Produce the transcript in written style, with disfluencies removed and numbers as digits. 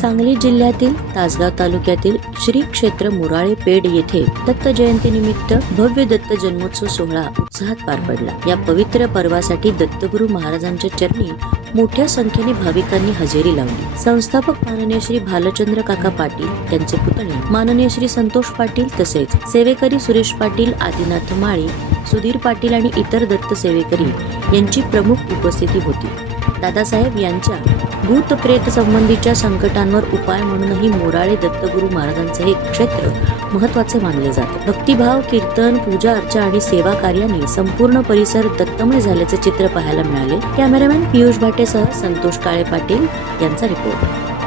सांगली जिल्ह्यातील तासगाव तालुक्यातील श्री क्षेत्र मुराळे पेड येथे दत्त जयंतीनिमित्त भव्य दत्त जन्मोत्सव सोहळा उत्साहात पार पडला। या पवित्र पर्वासाठी दत्तगुरु महाराजांच्या चरणी मोठ्या संख्येने भाविकांनी हजेरी लावली। संस्थापक माननीय श्री भालचंद्र काका पाटील, त्यांचे पुतणे माननीय श्री संतोष पाटील, तसेच सेवेकरी सुरेश पाटील, आदिनाथ माळी, सुधीर पाटील आणि इतर दत्त सेवेकरी यांची प्रमुख उपस्थिती होती। दादासाहेब यांच्या भूत प्रेत संबंधीच्या संकटांवर उपाय म्हणूनही मोराळे दत्तगुरु महाराजांचे हे क्षेत्र महत्त्वाचे मानले जाते। भक्तिभाव, कीर्तन, पूजा अर्चा आणि सेवा कार्याने संपूर्ण परिसर दत्तमय झाल्याचे चित्र पाहायला मिळाले। कॅमेरामॅन पियुष भाटेसह संतोष काळे पाटील यांचा रिपोर्ट।